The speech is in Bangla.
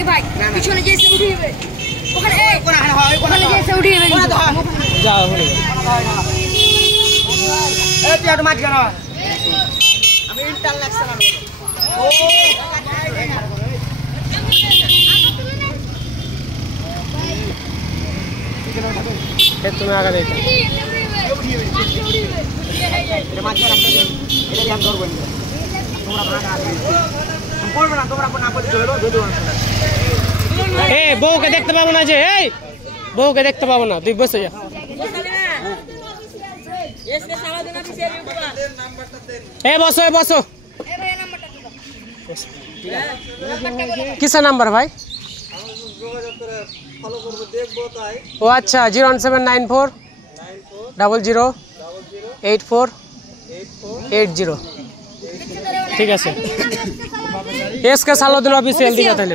আগে ভাই পিছনে যে এসে উঠিবে ওখানে ওখানে যে এসে উঠিবে যাও হলে এই তুই একটু মাছ কেন আমি ইন্টারন্যাশনাল ও তুমি আগে দেখো এটা মাছ ধরা আপনাদের এটা ধ্যান করবেন তোমরা ভাগা করবে না তোমরা না পড়ে ধরো ধরো এ বউকে দেখতে পাবো না যে এই বউকে দেখতে পাবো না তুই বসে যা এ বসো বসো কিসের নাম্বার ভাই ও আচ্ছা 01794 008480 ঠিক আছে এসকে সালাউদ্দিন অফিসিয়াল দিকে তাহলে